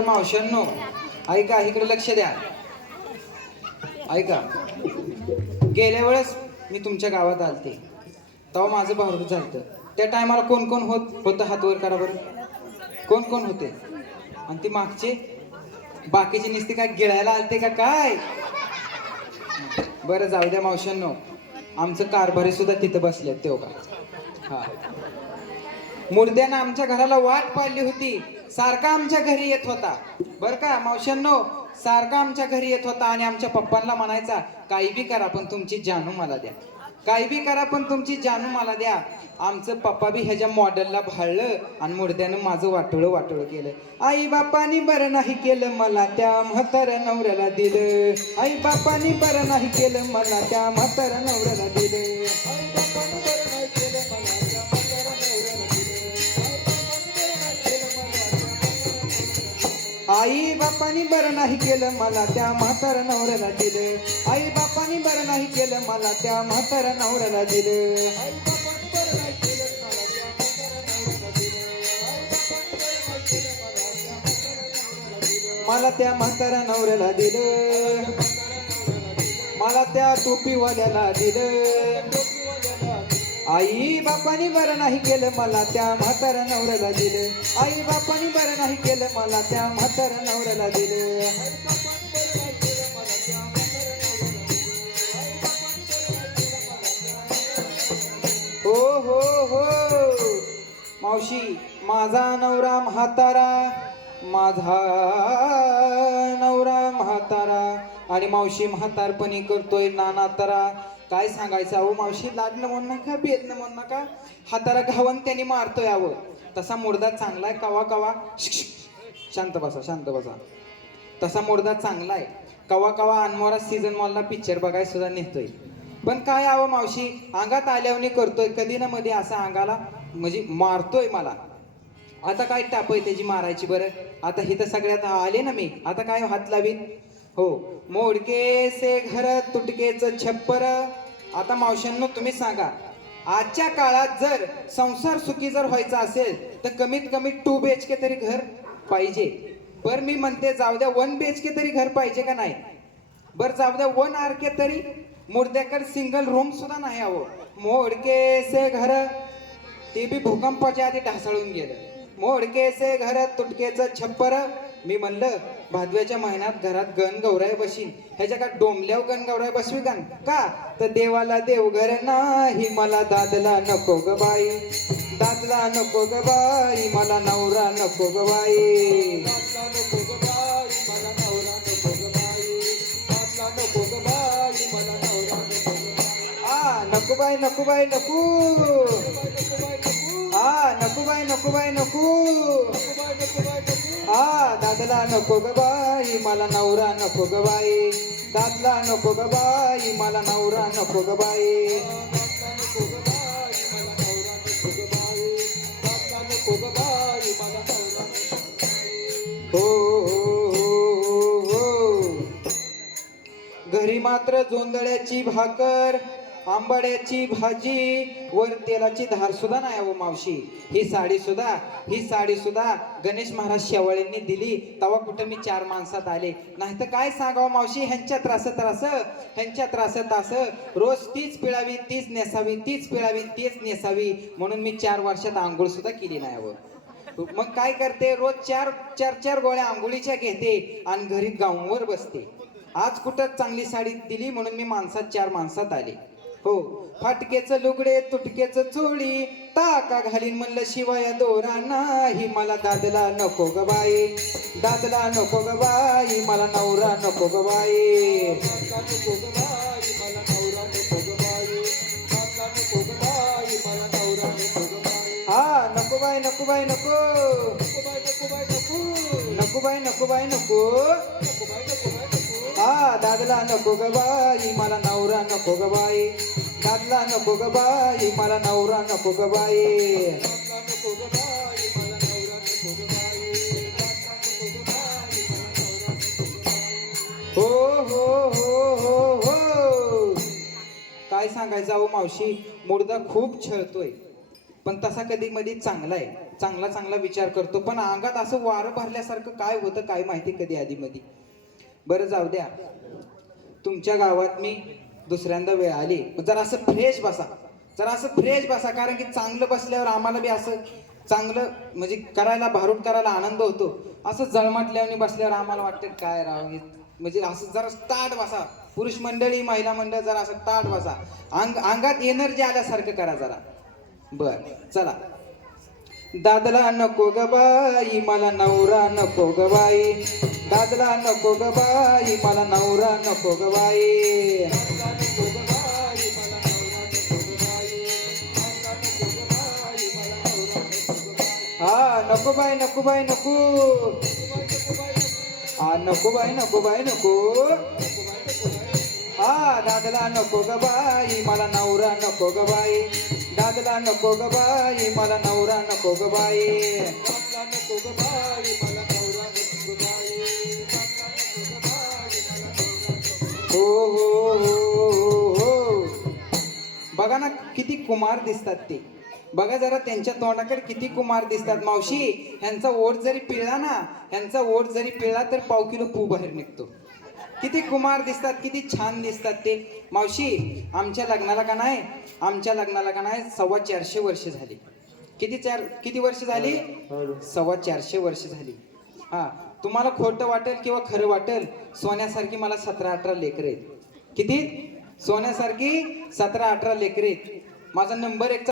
तर मावशांनो ऐका, इकडे लक्ष द्या. ऐका, गेल्या वेळेस मी तुमच्या गावात आलते तेव्हा माझं भारूड झालतं. त्या टायमाला कोण कोण होतं हात वर करा बरं. कोण कोण होते? आणि ती मागचे बाकीचे नुसते काय गिळायला आलते का काय? बरं जाऊ द्या मावशांनो, आमचं कारभारी सुद्धा तिथं बसले तेव्हा. हा, मुर्द्यानं आमच्या घराला वाट पाडली होती, सारखा आमच्या घरी येत होता बर का मावशांनो, सारखा आमच्या घरी येत होता आणि आमच्या पप्पांना म्हणायचा काही बी करा पण तुमची जानू मला द्या, काही बी करा पण तुमची जानू मला द्या. आमचं पप्पा बी ह्याच्या मॉडेलला भाळलं आणि मुर्द्यानं माझं वाटोळं केलं. आई बापानी बरं नाही केलं मला त्या म्हाताऱ्या नवऱ्याला दिलं, आई बापानी बरं नाही केलं मला त्या म्हाताऱ्या नवऱ्याला दिलं, आई बापानी बरं नाही केलं मला त्या म्हाताऱ्या नवऱ्याला दिलं, आई बापानी बरं नाही केलं मला त्या म्हाताऱ्या नवऱ्याला दिलं, मला त्या म्हाताऱ्या नवऱ्याला दिलं, मला त्या टोपीवाल्याला दिलं, आई बापानी बरं नाही केलं मला त्या म्हाताऱ्या नवऱ्याला दिलं, आई बापानी बरं नाही केलं मला त्या म्हाताऱ्या नवऱ्याला दिलं. हो हो हो मावशी, माझा नवरा म्हातारा, माझा नवरा म्हातारा आणि मावशी म्हातारपणी करतोय नाना तारा. काय सांगायचं अहो मावशी, लाडणं म्हणू नका, बेदणं म्हणू नका, हाताला घावन त्यांनी मारतोय अहो. तसा मुर्दा चांगलाय कवा कवा, शांत बसा शांत बसा, तसा मुर्दा चांगलाय कवा कवा अनमोरा सीझन मॉलला पिक्चर बघाय सुद्धा नेतोय. पण काय अहो मावशी, अंगात आल्यावनी करतोय कधी ना मध्ये असं अंगाला म्हणजे मारतोय मला. आता काय टाप आहे त्याची मारायची बरं. आता ही तर सगळ्यात आले ना मी, आता काय हात लावीन. हो, मोडके से घर तुटकेच छप्पर. आता मावशांनो तुम्ही सांगा, आजच्या काळात जर संसार सुखी जर व्हायचा असेल तर कमीत कमी 2 BHK तरी घर पाहिजे. बर मी म्हणते जाऊ द्या 1 BHK तरी घर पाहिजे का नाही. बर जाऊ द्या 1 RK तरी, मुर्द्याकडे सिंगल रूम सुद्धा नाही अहो. मोडके से घर, ते बी भूकंपाच्या आधी ढासळून गेलं. मोडके से घर तुटकेच छप्पर. मी म्हणलं भादव्याच्या महिन्यात घरात गण गौराय बशीन, ह्याच्या का डोंबल्याव गण गौराय बसवी का तर देवाला देवघर नाही, मला दादला नको ग बाई, दादला नको ग बाई, मला नवरा नको ग बाई, दादला नको ग बाई, मला नवरा नको ग बाई, दादला नको ग बाई, मला नवरा नको ग बाई. नको बाई नको बाई नको, नको बाई नको बाई नको, दादला नको ग बाई, मला नवरा नको ग बाई, दादला नको ग बाई, मला नवरा नको ग बाई, हो हो. घरी मात्र जोंधळ्याची भाकर, आंबाड्याची भाजी, वर तेलाची धार सुद्धा नाही हो मावशी. ही साडी सुद्धा गणेश महाराज शेवाळ्यांनी दिली तेव्हा कुठं मी 4 माणसात आले. नाही तर काय सांगावं मावशी, ह्यांच्या त्रास रोज तीच पिळावी तीच नेसावी, तीच पिळावी तीच नेसावी, म्हणून मी 4 वर्षात आंघोळ सुद्धा केली नाही हो. मग काय करते, रोज 4 गोळ्या आंघोळीच्या घेते आणि घरी गाऊंवर बसते. आज कुठं चांगली साडी दिली म्हणून मी 4 माणसात आले. हो, फाटकेच लुगडे तुटकेच चोळी, टाका घालीन म्हणलं शिवाय दोरा नाही, मला दादला नको ग बाई, दादला नको ग बाई, मला नवरा नको ग बाई, नको ग बाई, मला नवरा नको ग बाई, नको ग बाई, मला नवरा नको ग बाई. नको बाई नको बाई नको, नको बाई नको बाई नको, नको बाई नको बाई नको, नको बाई नको बाई नको. दादला नको ग बाई, मला नवरा नको ग बाई, दादला नको ग बाई, मला नवरा नको ग बाई, दादला नको ग बाई, मला नवरा नको ग बाई, दादला नको ग बाई, मला नवरा नको ग बाई. हो हो हो हो हो. काय सांगायचं अहो मावशी, मुर्दा खूप छळतोय. पण तसा कधी मध्ये चांगला आहे, चांगला चांगला विचार करतो, पण अंगात असं वारं भरल्यासारखं काय होतं काय माहिती कधी आधी मध्ये. बरं जाऊ द्या, तुमच्या गावात मी दुसऱ्यांदा वेळ आली, जरा असं फ्रेश बसा, जरा असं फ्रेश बसा, कारण की चांगलं बसल्यावर आम्हाला बी असं चांगलं म्हणजे करायला, भारूड करायला आनंद होतो. असं जळमटल्याने बसल्यावर आम्हाला वाटतं काय राव हे, म्हणजे असं जरा ताट बसा, पुरुष मंडळी महिला मंडळ जरा असं ताट बसा, अंगात एनर्जी आल्यासारखं करा जरा. बर चला. दादला नको ग बाई मला नवरा नको ग बाई, दादला नको ग बाई मला नवरा नको ग बाई. हा नको बाई नको बाई नको, हा नको बाई नको बाई नको. हा दादला नको ग बाई मला नवरा नको ग बाई, दादला नको ग बाई मला नवरा नको ग बाई. दादला नको ग बाई मला नवरा नको ग बाई. हो हो हो हो. बघा ना किती कुमार दिसतात ते, बघा जरा त्यांच्या तोंडाकडे किती कुमार दिसतात. मावशी ह्यांचा ओठ जरी पिळला ना, ह्यांचा ओठ जरी पिळला तर पाव किलो पू बाहेर निघतो. किती कुमार दिसतात, किती छान दिसतात ते. मावशी आमच्या लग्नाला का नाही, आमच्या लग्नाला का नाही 425 वर्ष झाली. किती वर्ष झाली? 425 वर्ष झाली. हा तुम्हाला खोटं वाटेल किंवा खरं वाटेल, सोन्यासारखी मला 17-18 लेकरं आहेत. किती? सोन्यासारखी 17-18 लेकरं आहेत. माझा नंबर 1